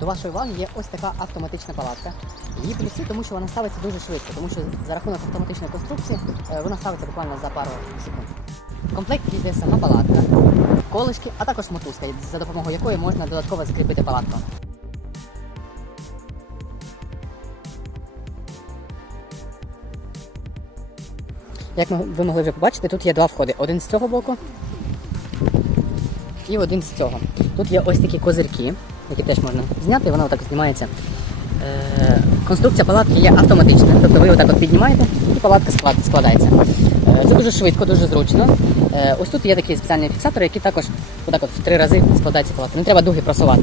До вашої уваги є ось така автоматична палатка. Її плюси, тому що вона ставиться дуже швидко, тому що за рахунок автоматичної конструкції е, вона ставиться буквально за пару секунд. В комплекті йде сама палатка, колишки, а також мотузка, за допомогою якої можна додатково закріпити палатку. Як ви могли вже побачити, тут є два входи. Один з цього боку і один з цього. Тут є ось такі козирки, які теж можна зняти, вона отак знімається. Е, конструкція палатки є автоматична, тобто ви отак от піднімаєте і палатка складається. Е, це дуже швидко, дуже зручно. Е, ось тут є такі спеціальні фіксатори, які також отак от в три рази складаються палатку. Не треба дуги просувати.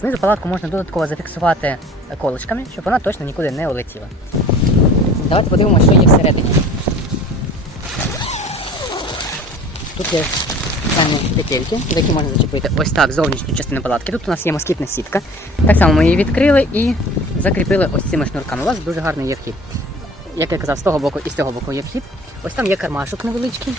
Знизу палатку можна додатково зафіксувати колишками, щоб вона точно нікуди не улетіла. Давайте подивимося, що є всередині. Тут є спеціальні петельки, за які можна зачепити ось так зовнішню частину палатки. Тут у нас є москітна сітка. Так само ми її відкрили і закріпили ось цими шнурками. У вас дуже гарний є вхід. Як я казав, з того боку і з цього боку є вхід. Ось там є кармашок невеличкий,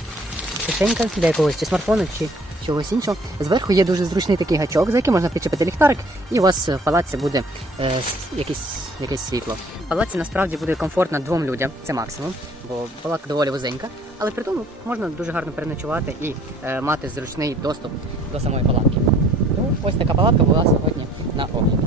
кишенька для якогось чи смартфону, чи чогось іншого. Зверху є дуже зручний такий гачок, за яким можна підчепити ліхтарик, і у вас в палаці буде е, якесь, якесь світло. Палаці насправді буде комфортно двом людям, це максимум, бо палатка доволі вузенька, але при тому можна дуже гарно переночувати і е, мати зручний доступ до самої палатки. Ну, ось така палатка була сьогодні на огляд.